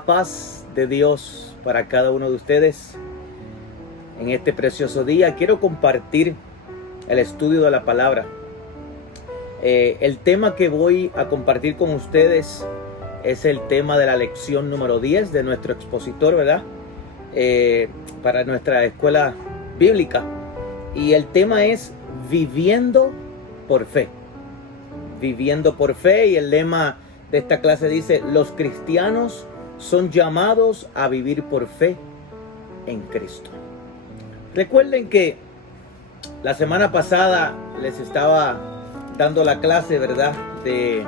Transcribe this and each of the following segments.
La paz de Dios para cada uno de ustedes. En este precioso día quiero compartir el estudio de la palabra. El tema que voy a compartir con ustedes es el tema de la lección número 10 de nuestro expositor, ¿verdad? Para nuestra escuela bíblica. Y el tema es viviendo por fe. Viviendo por fe, y el lema de esta clase dice: los cristianos son llamados a vivir por fe en Cristo. Recuerden que la semana pasada les estaba dando la clase, ¿verdad?, de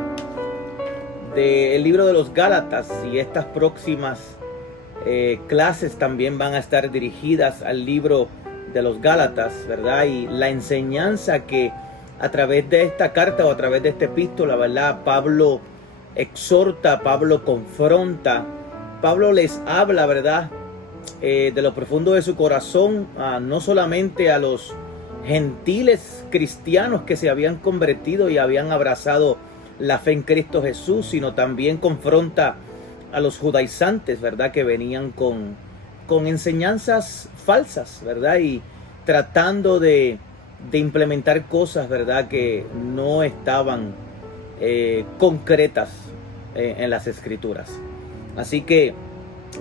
el libro de los Gálatas, y estas próximas clases también van a estar dirigidas al libro de los Gálatas, ¿verdad? Y la enseñanza que a través de esta carta o a través de esta epístola, ¿verdad?, Pablo exhorta, Pablo confronta, Pablo les habla, ¿verdad?, de lo profundo de su corazón, no solamente a los gentiles cristianos que se habían convertido y habían abrazado la fe en Cristo Jesús, sino también confronta a los judaizantes, ¿verdad?, que venían con enseñanzas falsas, ¿verdad?, y tratando de implementar cosas, ¿verdad?, que no estaban concretas en las Escrituras. Así que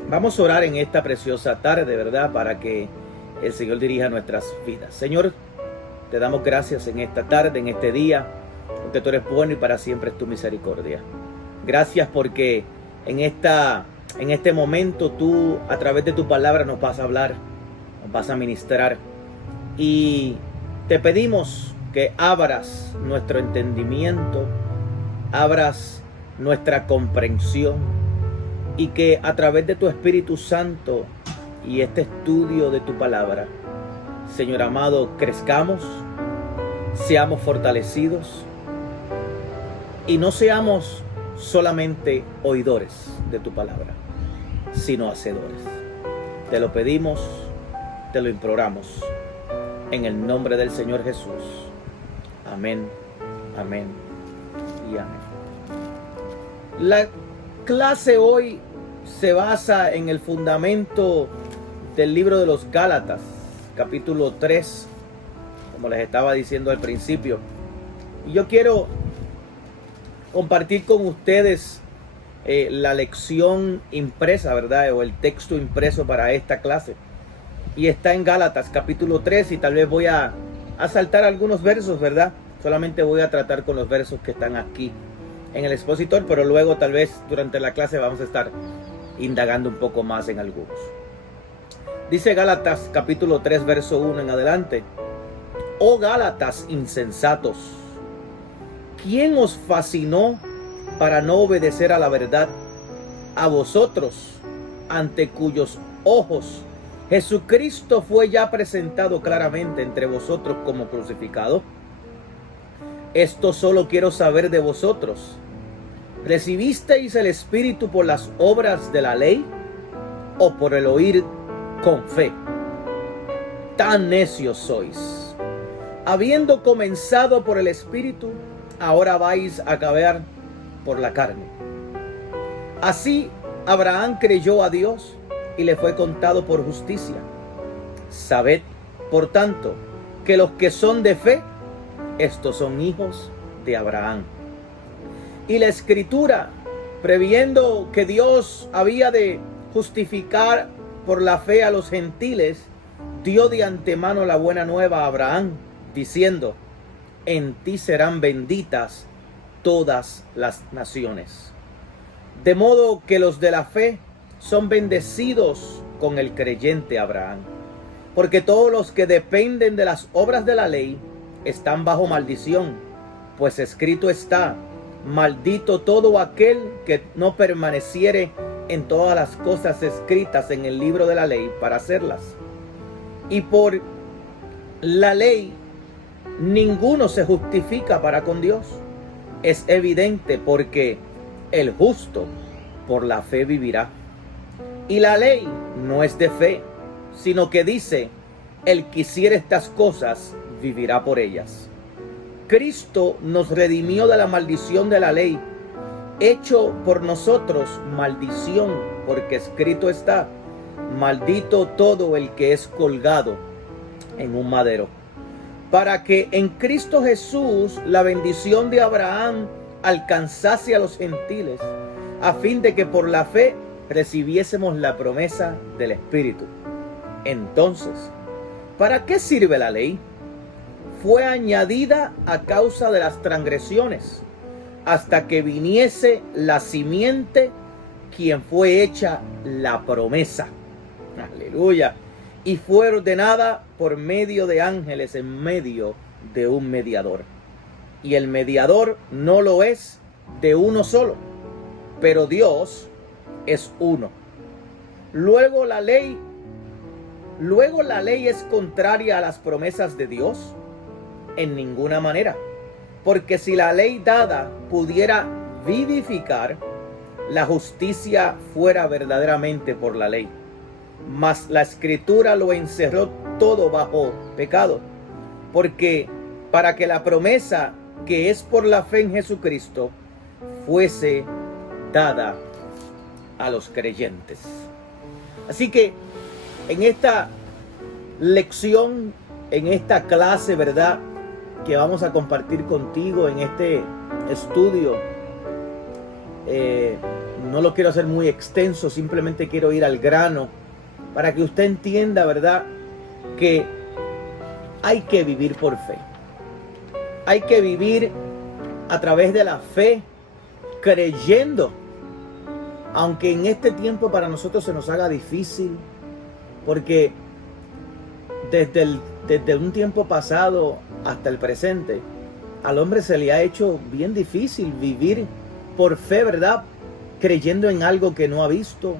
vamos a orar en esta preciosa tarde, ¿verdad?, para que el Señor dirija nuestras vidas. Señor, te damos gracias en esta tarde, en este día, porque tú eres bueno y para siempre es tu misericordia. Gracias porque en este momento tú, a través de tu palabra, nos vas a hablar, nos vas a ministrar, y te pedimos que abras nuestro entendimiento, abras nuestra comprensión, y que a través de tu Espíritu Santo y este estudio de tu palabra, Señor amado, crezcamos, seamos fortalecidos y no seamos solamente oidores de tu palabra, sino hacedores. Te lo pedimos, te lo imploramos, en el nombre del Señor Jesús. Amén, amén y amén. La clase hoy se basa en el fundamento del libro de los Gálatas, capítulo 3, como les estaba diciendo al principio. Y yo quiero compartir con ustedes la lección impresa, ¿verdad?, o el texto impreso para esta clase. Y está en Gálatas, capítulo 3, y tal vez voy a saltar algunos versos, ¿verdad? Solamente voy a tratar con los versos que están aquí en el expositor, pero luego tal vez durante la clase vamos a estar indagando un poco más en algunos. Dice Gálatas capítulo 3 verso 1 en adelante: oh Gálatas insensatos, ¿quién os fascinó para no obedecer a la verdad? A vosotros, ante cuyos ojos Jesucristo fue ya presentado claramente entre vosotros como crucificado. Esto solo quiero saber de vosotros: ¿recibisteis el Espíritu por las obras de la ley o por el oír con fe? Tan necios sois. Habiendo comenzado por el Espíritu, ahora vais a acabar por la carne. Así Abraham creyó a Dios y le fue contado por justicia. Sabed, por tanto, que los que son de fe, estos son hijos de Abraham. Y la Escritura, previendo que Dios había de justificar por la fe a los gentiles, dio de antemano la buena nueva a Abraham, diciendo: en ti serán benditas todas las naciones. De modo que los de la fe son bendecidos con el creyente Abraham. Porque todos los que dependen de las obras de la ley están bajo maldición, pues escrito está: maldito todo aquel que no permaneciere en todas las cosas escritas en el libro de la ley para hacerlas. Y por la ley ninguno se justifica para con Dios. Es evidente, porque el justo por la fe vivirá. Y la ley no es de fe, sino que dice: el que hiciere estas cosas vivirá por ellas. Cristo nos redimió de la maldición de la ley, hecho por nosotros maldición, porque escrito está: maldito todo el que es colgado en un madero, para que en Cristo Jesús la bendición de Abraham alcanzase a los gentiles, a fin de que por la fe recibiésemos la promesa del Espíritu. Entonces, ¿para qué sirve la ley? Fue añadida a causa de las transgresiones, hasta que viniese la simiente, quien fue hecha la promesa. Aleluya. Y fue ordenada por medio de ángeles en medio de un mediador. Y el mediador no lo es de uno solo, pero Dios es uno. Luego la ley es contraria a las promesas de Dios. En ninguna manera. Porque si la ley dada pudiera vivificar, la justicia fuera verdaderamente por la ley. Mas la Escritura lo encerró todo bajo pecado. Porque para que la promesa que es por la fe en Jesucristo fuese dada a los creyentes. Así que en esta lección, en esta clase, ¿verdad?, que vamos a compartir contigo en este estudio, no lo quiero hacer muy extenso, simplemente quiero ir al grano para que usted entienda, ¿verdad?, que hay que vivir por fe. Hay que vivir a través de la fe, creyendo, aunque en este tiempo para nosotros se nos haga difícil, porque desde un tiempo pasado hasta el presente, al hombre se le ha hecho bien difícil vivir por fe, ¿verdad?, creyendo en algo que no ha visto,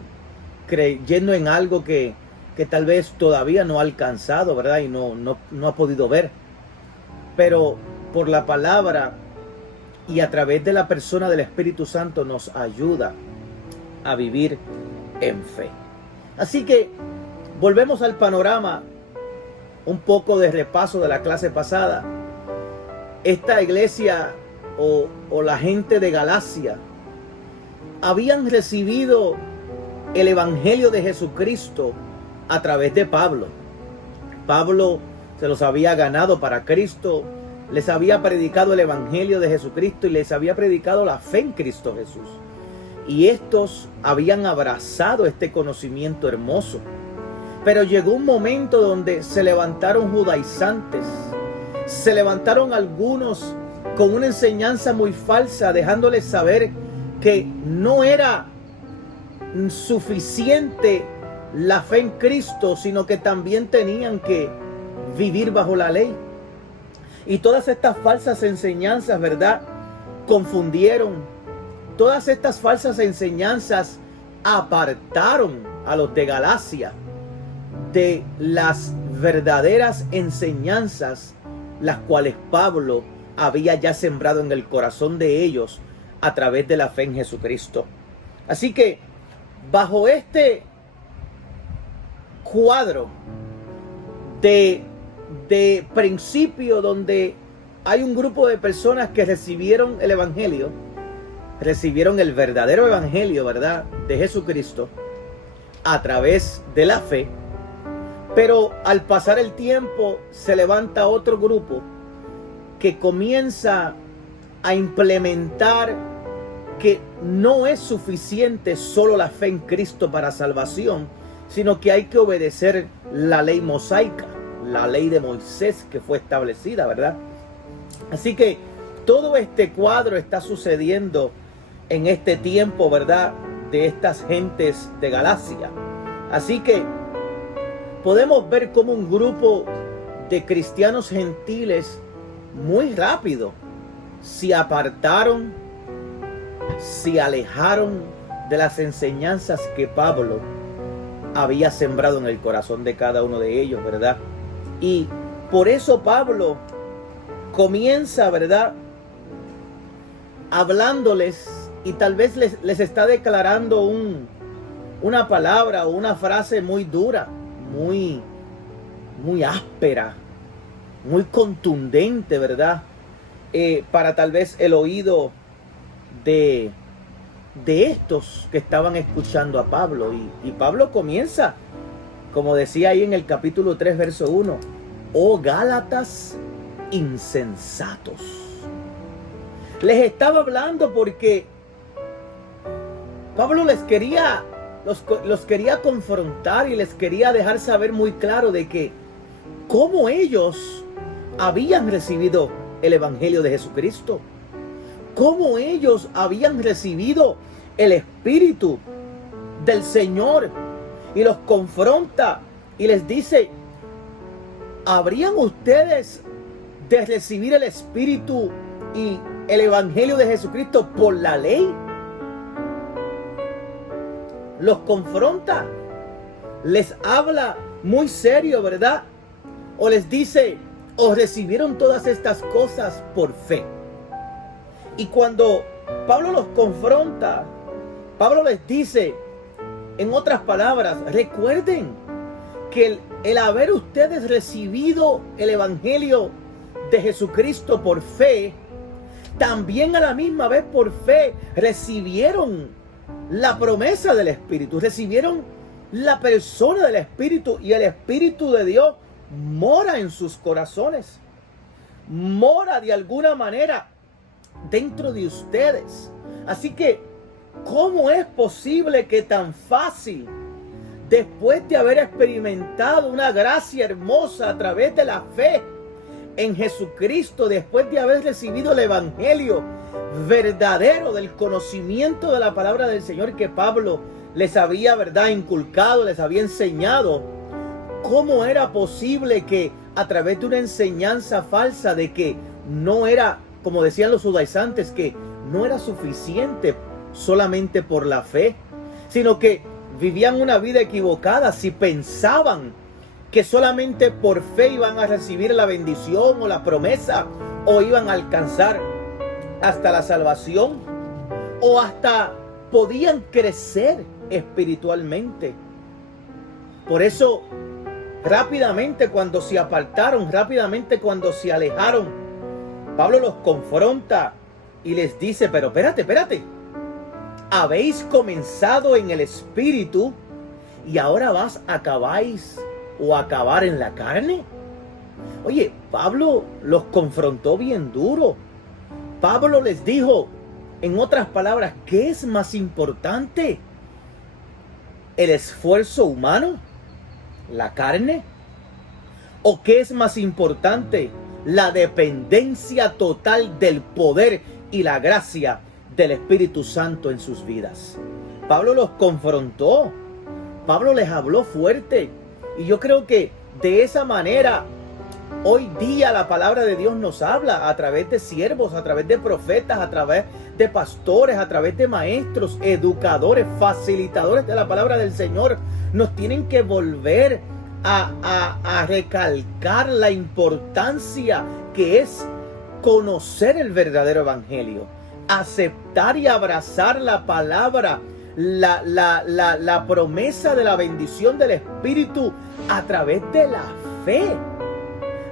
creyendo en algo que tal vez todavía no ha alcanzado, ¿verdad?, y no ha podido ver. Pero por la palabra y a través de la persona del Espíritu Santo nos ayuda a vivir en fe. Así que volvemos al panorama, un poco de repaso de la clase pasada. Esta iglesia o la gente de Galacia habían recibido el evangelio de Jesucristo a través de Pablo. Pablo se los había ganado para Cristo, les había predicado el evangelio de Jesucristo y les había predicado la fe en Cristo Jesús. Y estos habían abrazado este conocimiento hermoso. Pero llegó un momento donde se levantaron judaizantes, se levantaron algunos con una enseñanza muy falsa, dejándoles saber que no era suficiente la fe en Cristo, sino que también tenían que vivir bajo la ley. Y todas estas falsas enseñanzas, ¿verdad?, confundieron. Todas estas falsas enseñanzas apartaron a los de Galacia de las verdaderas enseñanzas, las cuales Pablo había ya sembrado en el corazón de ellos a través de la fe en Jesucristo. Así que bajo este cuadro de principio, donde hay un grupo de personas que recibieron el evangelio, recibieron el verdadero evangelio, ¿verdad?, de Jesucristo a través de la fe. Pero al pasar el tiempo se levanta otro grupo que comienza a implementar que no es suficiente solo la fe en Cristo para salvación, sino que hay que obedecer la ley mosaica, la ley de Moisés que fue establecida, ¿verdad? Así que todo este cuadro está sucediendo en este tiempo, ¿verdad?, de estas gentes de Galacia. Así que podemos ver cómo un grupo de cristianos gentiles muy rápido se apartaron, se alejaron de las enseñanzas que Pablo había sembrado en el corazón de cada uno de ellos, ¿verdad? Y por eso Pablo comienza, ¿verdad?, hablándoles, y tal vez les está declarando una palabra o una frase muy dura, muy áspera, muy contundente, ¿verdad?, para tal vez el oído de de estos que estaban escuchando a Pablo. Y Pablo comienza, como decía ahí en el capítulo 3, verso 1, oh Gálatas insensatos. Les estaba hablando porque Pablo los quería confrontar y les quería dejar saber muy claro de que cómo ellos habían recibido el Evangelio de Jesucristo, cómo ellos habían recibido el Espíritu del Señor, y los confronta y les dice: ¿habrían ustedes de recibir el Espíritu y el Evangelio de Jesucristo por la ley? Los confronta, les habla muy serio, ¿verdad? O les dice: ¿o recibieron todas estas cosas por fe? Y cuando Pablo los confronta, Pablo les dice, en otras palabras, recuerden que el haber ustedes recibido el Evangelio de Jesucristo por fe, también a la misma vez por fe recibieron la promesa del Espíritu, recibieron la persona del Espíritu, y el Espíritu de Dios mora en sus corazones, mora de alguna manera dentro de ustedes. Así que, ¿cómo es posible que tan fácil, después de haber experimentado una gracia hermosa a través de la fe en Jesucristo, después de haber recibido el Evangelio verdadero del conocimiento de la palabra del Señor que Pablo les había, ¿verdad?, inculcado, les había enseñado, cómo era posible que a través de una enseñanza falsa de que no era, como decían los judaizantes, que no era suficiente solamente por la fe, sino que vivían una vida equivocada si pensaban que solamente por fe iban a recibir la bendición o la promesa, o iban a alcanzar hasta la salvación, o hasta podían crecer espiritualmente. Por eso, rápidamente cuando se apartaron, rápidamente cuando se alejaron, Pablo los confronta y les dice: pero espérate, habéis comenzado en el Espíritu y ahora acabáis o acabar en la carne. Oye, Pablo los confrontó bien duro. Pablo les dijo, en otras palabras, ¿qué es más importante? ¿El esfuerzo humano? ¿La carne? ¿O qué es más importante? La dependencia total del poder y la gracia del Espíritu Santo en sus vidas. Pablo los confrontó. Pablo les habló fuerte. Y yo creo que de esa manera hoy día la palabra de Dios nos habla a través de siervos, a través de profetas, a través de pastores, a través de maestros, educadores, facilitadores de la palabra del Señor. Nos tienen que volver a recalcar la importancia que es conocer el verdadero evangelio, aceptar y abrazar la palabra, la promesa de la bendición del Espíritu a través de la fe,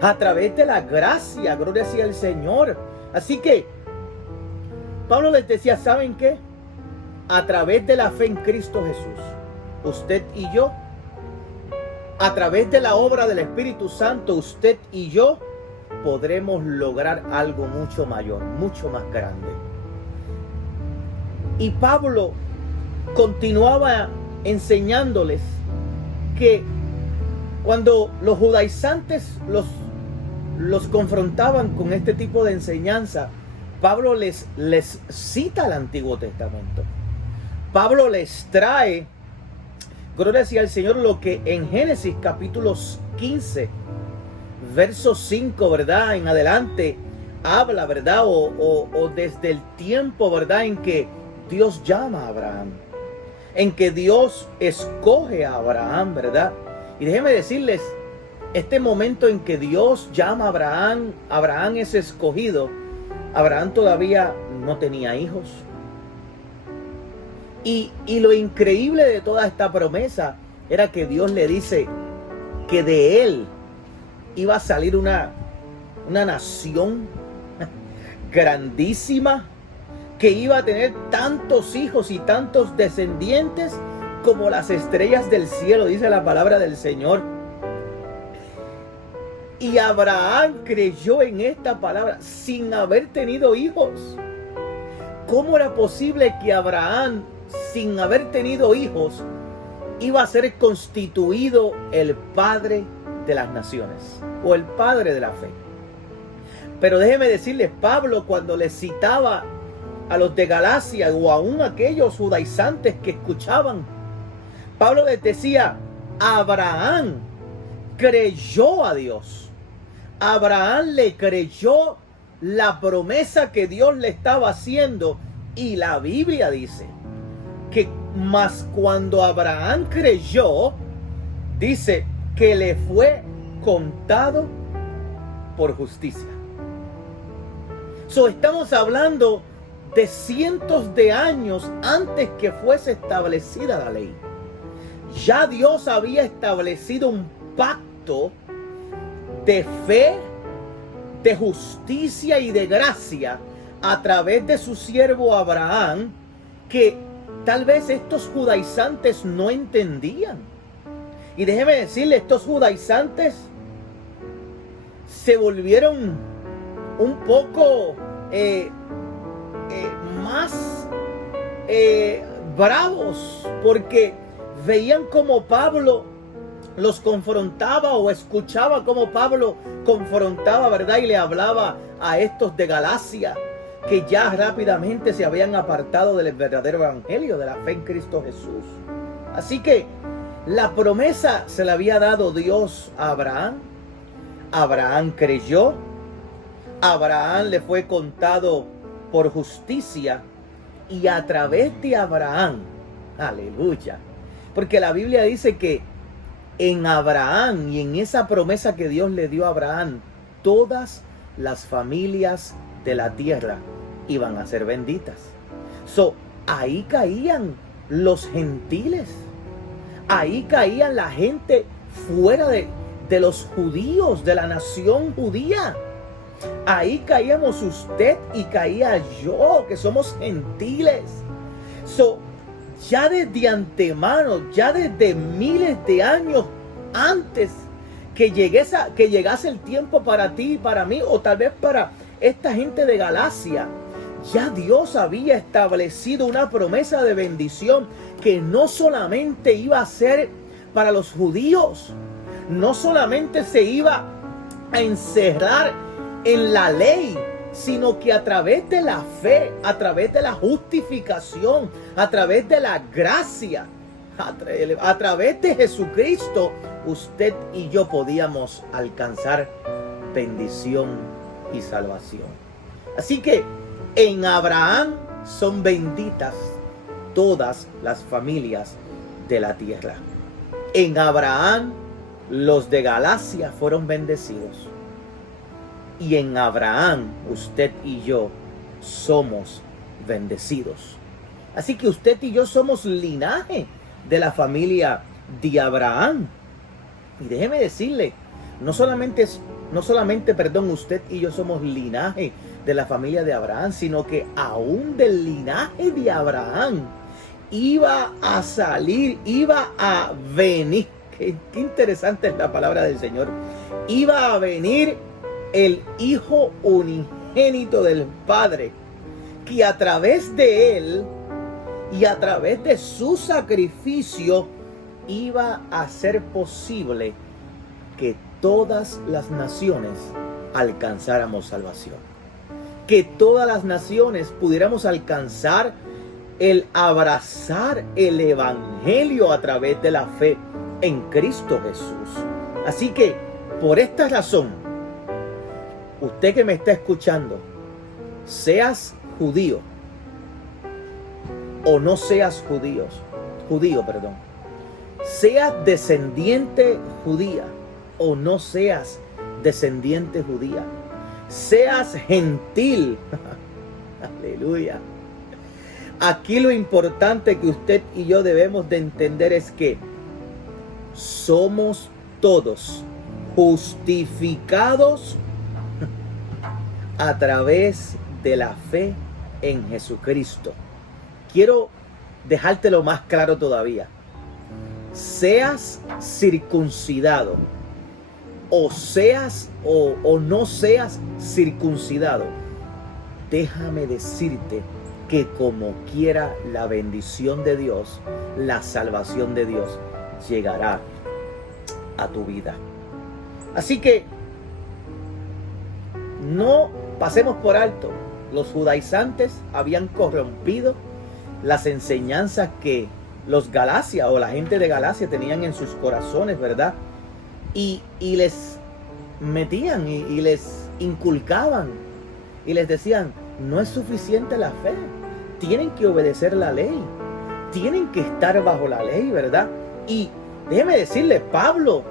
a través de la gracia. Gloria sea al Señor. Así que Pablo les decía: ¿saben qué? A través de la fe en Cristo Jesús, usted y yo, a través de la obra del Espíritu Santo, usted y yo podremos lograr algo mucho mayor, mucho más grande. Y Pablo continuaba enseñándoles que cuando los judaizantes los confrontaban con este tipo de enseñanza, Pablo les cita el Antiguo Testamento. Pablo les trae, gloria sea al Señor, lo que en Génesis capítulo 15, verso 5, ¿verdad?, en adelante, habla, ¿verdad?, o desde el tiempo, ¿verdad?, en que Dios llama a Abraham, en que Dios escoge a Abraham, ¿verdad? Y déjenme decirles, este momento en que Dios llama a Abraham, Abraham es escogido, Abraham todavía no tenía hijos. Y lo increíble de toda esta promesa era que Dios le dice que de él iba a salir una nación grandísima, que iba a tener tantos hijos y tantos descendientes como las estrellas del cielo, dice la palabra del Señor. Y Abraham creyó en esta palabra sin haber tenido hijos. ¿Cómo era posible que Abraham, sin haber tenido hijos, iba a ser constituido el padre de las naciones o el padre de la fe? Pero déjeme decirles, Pablo, cuando le citaba a los de Galacia o aún aquellos judaizantes que escuchaban, Pablo les decía: Abraham creyó a Dios. Abraham le creyó la promesa que Dios le estaba haciendo, y la Biblia dice que más cuando Abraham creyó, dice que le fue contado por justicia. Estamos hablando de cientos de años antes que fuese establecida la ley. Ya Dios había establecido un pacto de fe, de justicia y de gracia a través de su siervo Abraham, que tal vez estos judaizantes no entendían. Y déjeme decirle, estos judaizantes se volvieron un poco más bravos, porque veían como Pablo los confrontaba, o escuchaba como Pablo confrontaba, ¿verdad? Y le hablaba a estos de Galacia, que ya rápidamente se habían apartado del verdadero evangelio, de la fe en Cristo Jesús. Así que la promesa se la había dado Dios a Abraham. Abraham creyó. Abraham le fue contado por justicia, y a través de Abraham, aleluya, porque la Biblia dice que en Abraham y en esa promesa que Dios le dio a Abraham, todas las familias de la tierra iban a ser benditas. Ahí caían los gentiles, ahí caían la gente fuera de los judíos, de la nación judía. Ahí caíamos usted y caía yo, que somos gentiles. Ya desde antemano, ya desde miles de años antes que llegase el tiempo para ti y para mí, o tal vez para esta gente de Galacia, ya Dios había establecido una promesa de bendición que no solamente iba a ser para los judíos, no solamente se iba a encerrar en la ley, sino que a través de la fe, a través de la justificación, a través de la gracia, a través de Jesucristo, usted y yo podíamos alcanzar bendición y salvación. Así que en Abraham son benditas todas las familias de la tierra. En Abraham los de Galacia fueron bendecidos. Y en Abraham, usted y yo somos bendecidos. Así que usted y yo somos linaje de la familia de Abraham. Y déjeme decirle, no solamente usted y yo somos linaje de la familia de Abraham, sino que aún del linaje de Abraham iba a salir, iba a venir. Qué interesante es la palabra del Señor. Iba a venir el Hijo unigénito del Padre, que a través de él y a través de su sacrificio iba a ser posible que todas las naciones alcanzáramos salvación, que todas las naciones pudiéramos alcanzar el abrazar el evangelio a través de la fe en Cristo Jesús. Así que por esta razón, usted que me está escuchando, seas judío o no seas judío, seas descendiente judía o no seas descendiente judía, seas gentil, aleluya. Aquí lo importante que usted y yo debemos de entender es que somos todos justificados a través de la fe en Jesucristo. Quiero dejártelo más claro todavía. Seas circuncidado o seas o no seas circuncidado, déjame decirte que como quiera la bendición de Dios, la salvación de Dios llegará a tu vida. Así que no pasemos por alto. Los judaizantes habían corrompido las enseñanzas que los Galacia o la gente de Galacia tenían en sus corazones, ¿verdad? Y les metían y les inculcaban y les decían, no es suficiente la fe, tienen que obedecer la ley, tienen que estar bajo la ley, ¿verdad? Y déjeme decirle, Pablo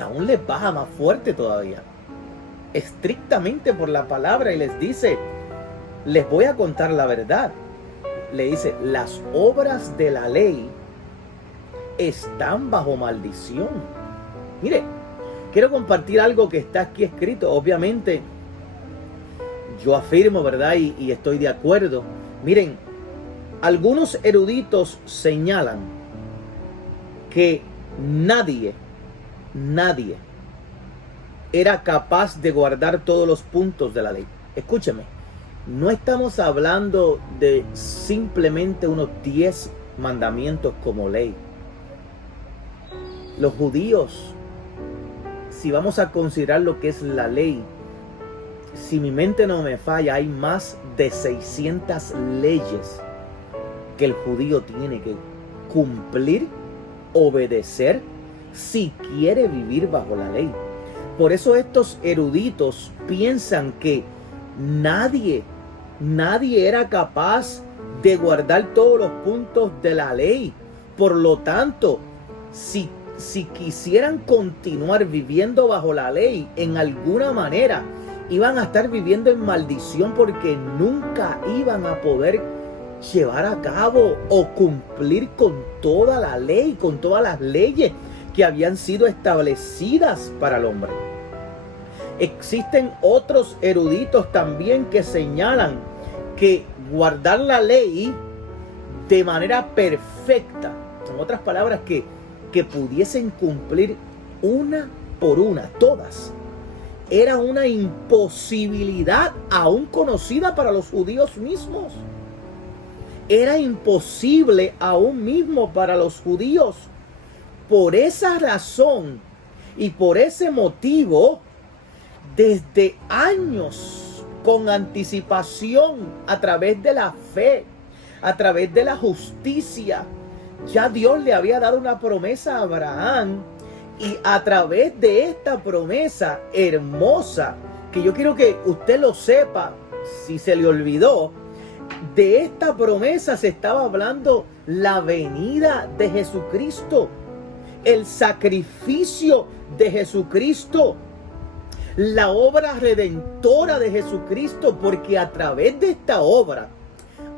aún les baja más fuerte todavía, estrictamente por la palabra, y les dice, les voy a contar la verdad. Le dice, las obras de la ley están bajo maldición. Mire, quiero compartir algo que está aquí escrito. Obviamente, yo afirmo, ¿verdad? Y estoy de acuerdo. Miren, algunos eruditos señalan que nadie era capaz de guardar todos los puntos de la ley. Escúcheme, no estamos hablando de simplemente unos 10 mandamientos como ley. Los judíos, si vamos a considerar lo que es la ley, si mi mente no me falla, hay más de 600 leyes que el judío tiene que cumplir, obedecer, si quiere vivir bajo la ley. Por eso estos eruditos piensan que nadie era capaz de guardar todos los puntos de la ley. Por lo tanto, si quisieran continuar viviendo bajo la ley, en alguna manera iban a estar viviendo en maldición, porque nunca iban a poder llevar a cabo o cumplir con toda la ley, con todas las leyes que habían sido establecidas para el hombre. Existen otros eruditos también que señalan que guardar la ley de manera perfecta, en otras palabras, que pudiesen cumplir una por una, todas, era una imposibilidad aún conocida para los judíos mismos. Era imposible aún mismo para los judíos. Por esa razón y por ese motivo, desde años, con anticipación, a través de la fe, a través de la justicia, ya Dios le había dado una promesa a Abraham, y a través de esta promesa hermosa, que yo quiero que usted lo sepa, si se le olvidó, de esta promesa se estaba hablando la venida de Jesucristo, el sacrificio de Jesucristo, la obra redentora de Jesucristo, porque a través de esta obra,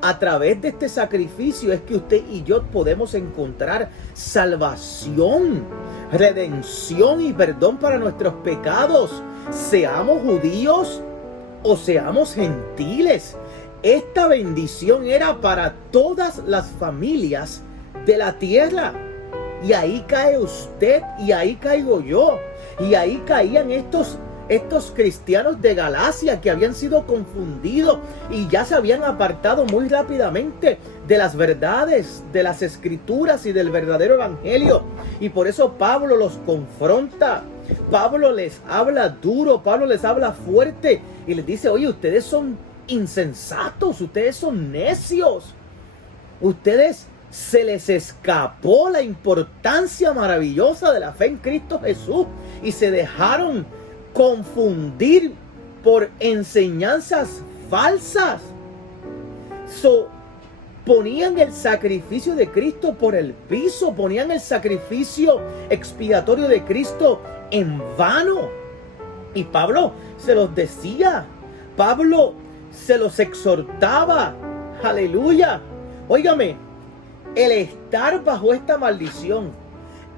a través de este sacrificio, es que usted y yo podemos encontrar salvación, redención y perdón para nuestros pecados, seamos judíos o seamos gentiles. Esta bendición era para todas las familias de la tierra. Y ahí cae usted, y ahí caigo yo, y ahí caían estos cristianos de Galacia, que habían sido confundidos y ya se habían apartado muy rápidamente de las verdades de las escrituras y del verdadero evangelio. Y por eso Pablo los confronta, Pablo les habla duro, Pablo les habla fuerte y les dice, oye, ustedes son insensatos, ustedes son necios, ustedes se les escapó la importancia maravillosa de la fe en Cristo Jesús y se dejaron confundir por enseñanzas falsas. Ponían el sacrificio de Cristo por el piso, ponían el sacrificio expiatorio de Cristo en vano. Y Pablo se los decía, Pablo se los exhortaba. Aleluya. Óigame, el estar bajo esta maldición,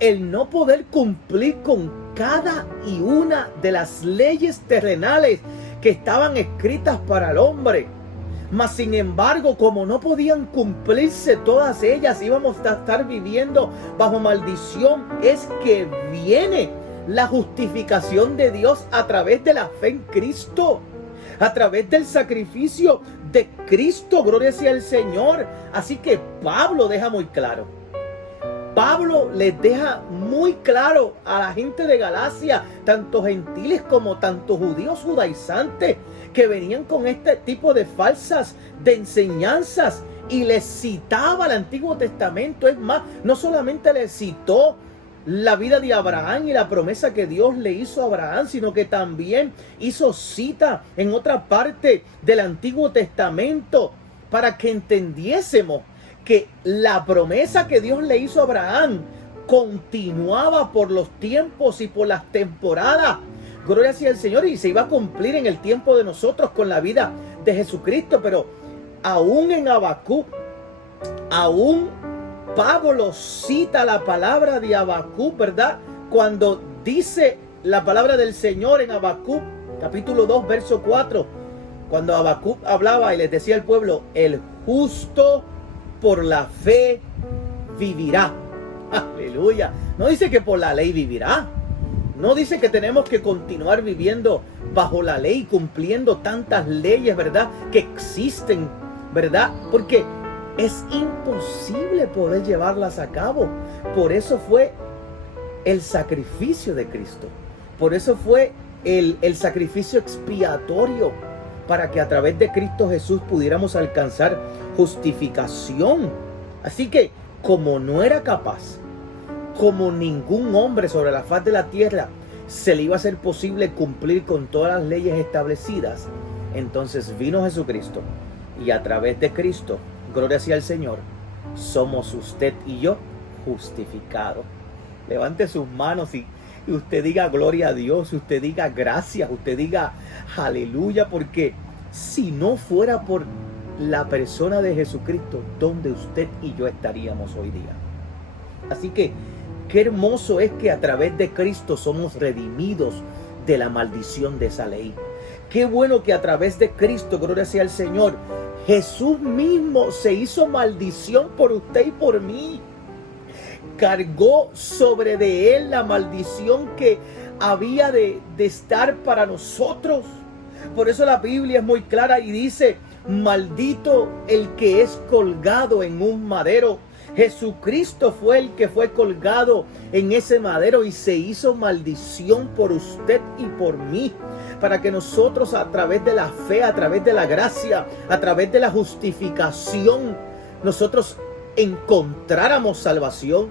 el no poder cumplir con cada y una de las leyes terrenales que estaban escritas para el hombre, Mas sin embargo, como no podían cumplirse todas ellas, íbamos a estar viviendo bajo maldición. Es que viene la justificación de Dios a través de la fe en Cristo, a través del sacrificio de Cristo. Gloria sea al Señor. Así que Pablo deja muy claro. Pablo les deja muy claro a la gente de Galacia, tanto gentiles como tanto judíos judaizantes, que venían con este tipo de falsas de enseñanzas, y les citaba el Antiguo Testamento. Es más, no solamente les citó la vida de Abraham y la promesa que Dios le hizo a Abraham, sino que también hizo cita en otra parte del Antiguo Testamento para que entendiésemos que la promesa que Dios le hizo a Abraham continuaba por los tiempos y por las temporadas. Gloria sea al Señor, y se iba a cumplir en el tiempo de nosotros con la vida de Jesucristo. Pero aún en Habacuc, aún Pablo cita la palabra de Habacuc, ¿verdad? Cuando dice la palabra del Señor en Habacuc, capítulo 2, verso 4, cuando Habacuc hablaba y les decía al pueblo: el justo por la fe vivirá. Aleluya. No dice que por la ley vivirá. No dice que tenemos que continuar viviendo bajo la ley, cumpliendo tantas leyes, ¿verdad?, que existen, ¿verdad? Porque es imposible poder llevarlas a cabo. Por eso fue el sacrificio de Cristo. Por eso fue el sacrificio expiatorio, para que a través de Cristo Jesús pudiéramos alcanzar justificación. Así que, como no era capaz, como ningún hombre sobre la faz de la tierra se le iba a ser posible cumplir con todas las leyes establecidas, entonces vino Jesucristo, y a través de Cristo, gloria sea al Señor, somos usted y yo justificados. Levante sus manos y usted diga gloria a Dios, usted diga gracias, usted diga aleluya, porque si no fuera por la persona de Jesucristo, ¿dónde usted y yo estaríamos hoy día? Así que qué hermoso es que a través de Cristo somos redimidos de la maldición de esa ley. Qué bueno que a través de Cristo, gloria sea al Señor, Jesús mismo se hizo maldición por usted y por mí. Cargó sobre de él la maldición que había de estar para nosotros. Por eso la Biblia es muy clara y dice: maldito el que es colgado en un madero. Jesucristo fue el que fue colgado en ese madero y se hizo maldición por usted y por mí, para que nosotros, a través de la fe, a través de la gracia, a través de la justificación, nosotros encontráramos salvación,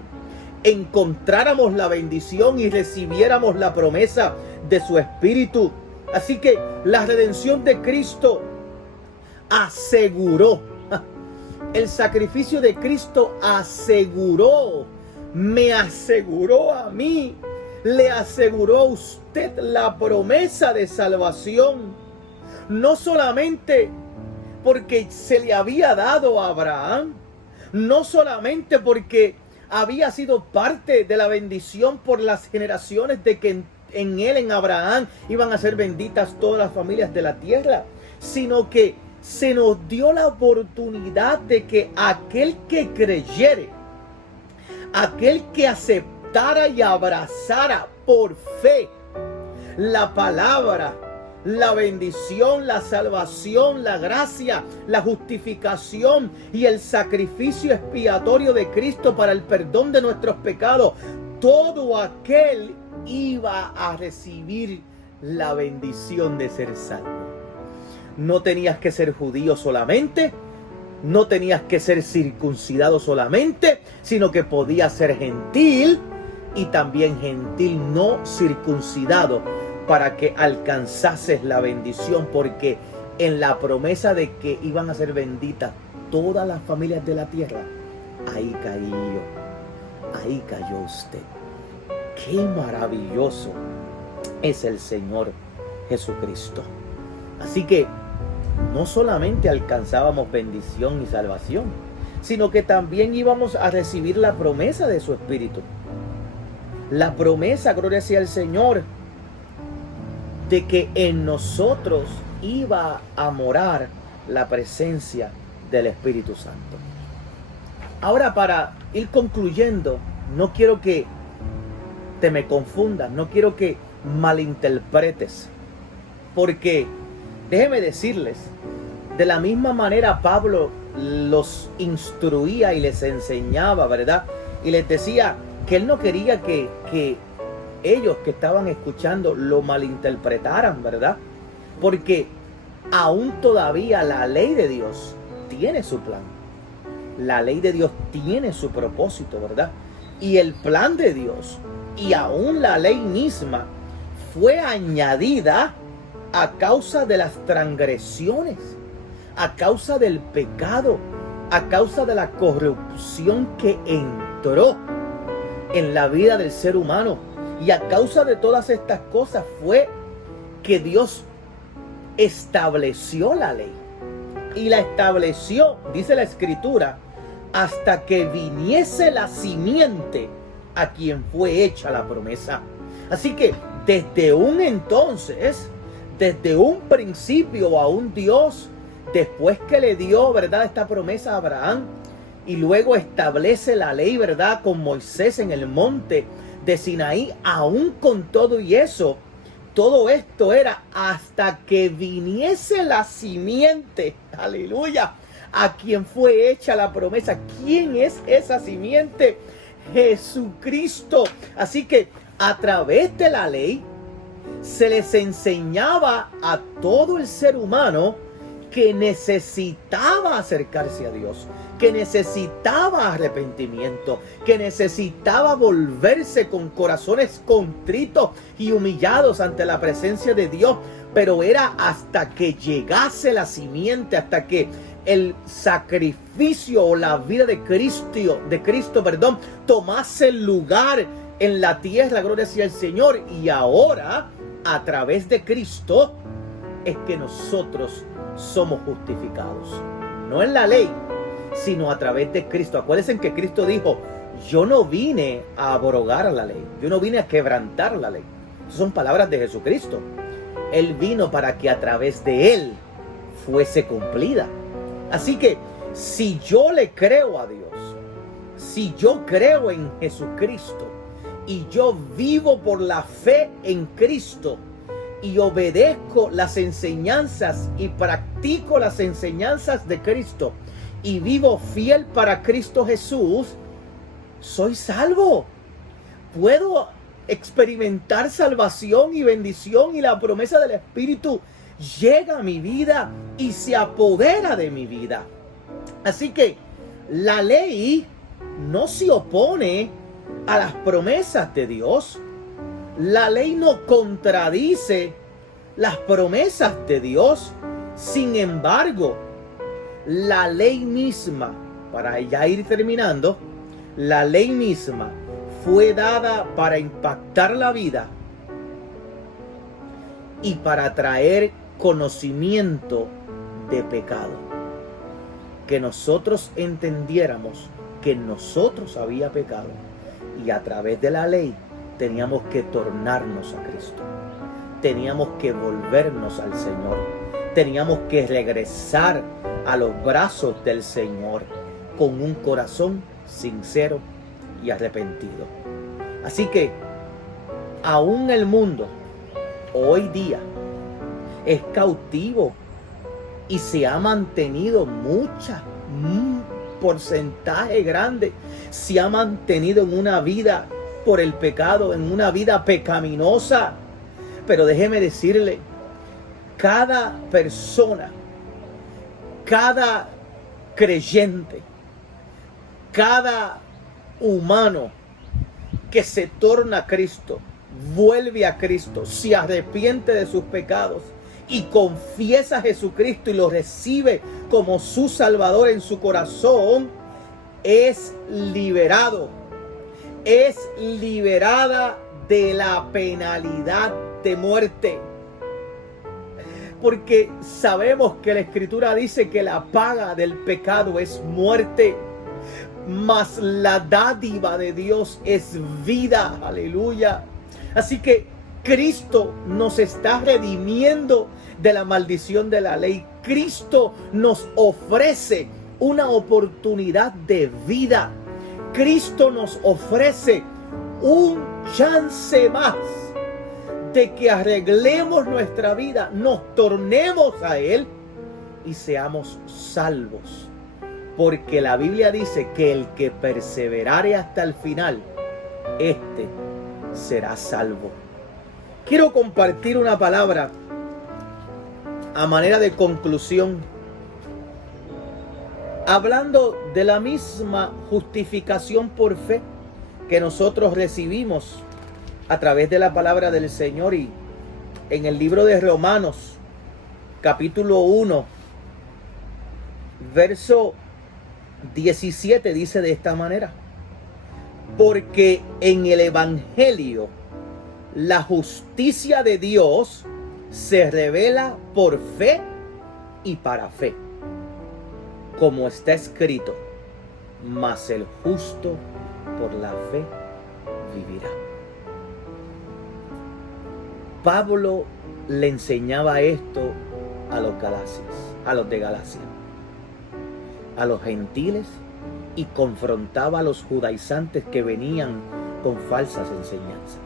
encontráramos la bendición y recibiéramos la promesa de su Espíritu. Así que la redención de Cristo aseguró, el sacrificio de Cristo aseguró, me aseguró a mí, le aseguró a usted la promesa de salvación. No solamente porque se le había dado a Abraham, no solamente porque había sido parte de la bendición por las generaciones de que en él, en Abraham, iban a ser benditas todas las familias de la tierra, sino que se nos dio la oportunidad de que aquel que creyere, aquel que aceptara y abrazara por fe la palabra, la bendición, la salvación, la gracia, la justificación y el sacrificio expiatorio de Cristo para el perdón de nuestros pecados, todo aquel iba a recibir la bendición de ser salvo. No tenías que ser judío solamente, no tenías que ser circuncidado solamente, sino que podías ser gentil y también gentil no circuncidado, para que alcanzases la bendición, porque en la promesa de que iban a ser benditas todas las familias de la tierra, ahí caí yo, ahí cayó usted. Qué maravilloso es el Señor Jesucristo. Así que no solamente alcanzábamos bendición y salvación, sino que también íbamos a recibir la promesa de su Espíritu. La promesa, gloria sea al Señor, de que en nosotros iba a morar la presencia del Espíritu Santo. Ahora, para ir concluyendo, no quiero que te me confundas, no quiero que malinterpretes, porque déjeme decirles, de la misma manera Pablo los instruía y les enseñaba, ¿verdad? Y les decía que él no quería que ellos que estaban escuchando lo malinterpretaran, ¿verdad? Porque aún todavía la ley de Dios tiene su plan. La ley de Dios tiene su propósito, ¿verdad? Y el plan de Dios y aún la ley misma fue añadida a causa de las transgresiones, a causa del pecado, a causa de la corrupción que entró en la vida del ser humano. Y a causa de todas estas cosas fue que Dios estableció la ley. Y la estableció, dice la Escritura, hasta que viniese la simiente a quien fue hecha la promesa. Así que desde un entonces, desde un principio, a un Dios, después que le dio, ¿verdad?, esta promesa a Abraham, y luego establece la ley, ¿verdad?, con Moisés en el monte de Sinaí, aún con todo y eso, todo esto era hasta que viniese la simiente, aleluya, a quien fue hecha la promesa. ¿Quién es esa simiente? Jesucristo. Así que a través de la ley se les enseñaba a todo el ser humano que necesitaba acercarse a Dios, que necesitaba arrepentimiento, que necesitaba volverse con corazones contritos y humillados ante la presencia de Dios. Pero era hasta que llegase la simiente, hasta que el sacrificio o la vida de Cristo, tomase lugar en la tierra, gloria sea el Señor. Y ahora, a través de Cristo, es que nosotros somos justificados. No en la ley, sino a través de Cristo. Acuérdense que Cristo dijo: yo no vine a abrogar la ley, yo no vine a quebrantar la ley. Esas son palabras de Jesucristo. Él vino para que a través de Él fuese cumplida. Así que si yo le creo a Dios, si yo creo en Jesucristo y yo vivo por la fe en Cristo y obedezco las enseñanzas y practico las enseñanzas de Cristo y vivo fiel para Cristo Jesús, soy salvo. Puedo experimentar salvación y bendición, y la promesa del Espíritu llega a mi vida y se apodera de mi vida. Así que la ley no se opone a las promesas de Dios. La ley no contradice las promesas de Dios. Sin embargo, la ley misma, para ya ir terminando, la ley misma fue dada para impactar la vida y para traer conocimiento de pecado. Que nosotros entendiéramos que nosotros había pecado, y a través de la ley teníamos que tornarnos a Cristo. Teníamos que volvernos al Señor. Teníamos que regresar a los brazos del Señor con un corazón sincero y arrepentido. Así que aún el mundo hoy día es cautivo y se ha mantenido un porcentaje grande, se ha mantenido en una vida por el pecado, en una vida pecaminosa. Pero déjeme decirle, cada persona, cada creyente, cada humano que se torna a Cristo, vuelve a Cristo, se arrepiente de sus pecados y confiesa a Jesucristo y lo recibe como su Salvador en su corazón, es liberado, es liberada de la penalidad de muerte. Porque sabemos que la Escritura dice que la paga del pecado es muerte, mas la dádiva de Dios es vida. Aleluya. Así que Cristo nos está redimiendo de la maldición de la ley. Cristo nos ofrece una oportunidad de vida. Cristo nos ofrece un chance más de que arreglemos nuestra vida, nos tornemos a Él y seamos salvos. Porque la Biblia dice que el que perseverare hasta el final, este será salvo. Quiero compartir una palabra a manera de conclusión, hablando de la misma justificación por fe que nosotros recibimos a través de la palabra del Señor. Y en el libro de Romanos, capítulo 1, verso 17, dice de esta manera: porque en el Evangelio la justicia de Dios se revela por fe y para fe, como está escrito: mas el justo por la fe vivirá. Pablo le enseñaba esto a los de Galacia, a los gentiles, y confrontaba a los judaizantes que venían con falsas enseñanzas.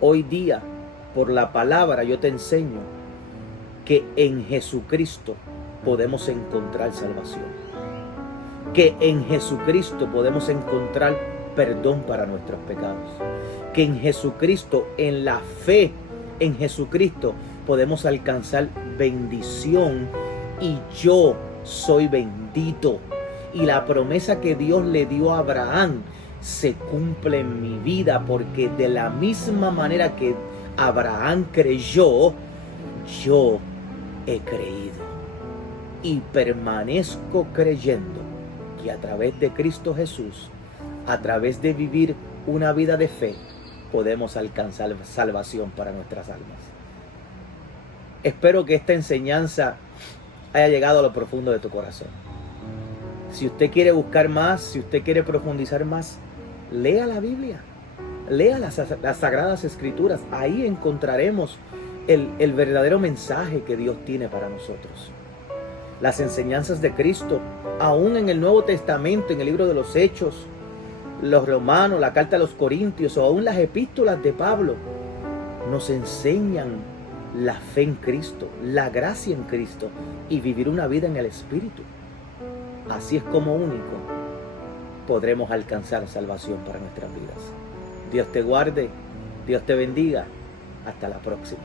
Hoy día, por la palabra, yo te enseño que en Jesucristo podemos encontrar salvación, que en Jesucristo podemos encontrar perdón para nuestros pecados, que en Jesucristo, en la fe en Jesucristo, podemos alcanzar bendición, y yo soy bendito, y la promesa que Dios le dio a Abraham se cumple en mi vida, porque de la misma manera que Abraham creyó, yo he creído y permanezco creyendo que a través de Cristo Jesús, a través de vivir una vida de fe, podemos alcanzar salvación para nuestras almas. Espero que esta enseñanza haya llegado a lo profundo de tu corazón. Si usted quiere buscar más, si usted quiere profundizar más, lea la Biblia, lea las Sagradas Escrituras. Ahí encontraremos el verdadero mensaje que Dios tiene para nosotros. Las enseñanzas de Cristo, aún en el Nuevo Testamento, en el libro de los Hechos, los Romanos, la carta a los Corintios, o aún las epístolas de Pablo, nos enseñan la fe en Cristo, la gracia en Cristo, y vivir una vida en el Espíritu. Así es como único podremos alcanzar salvación para nuestras vidas. Dios te guarde, Dios te bendiga. Hasta la próxima.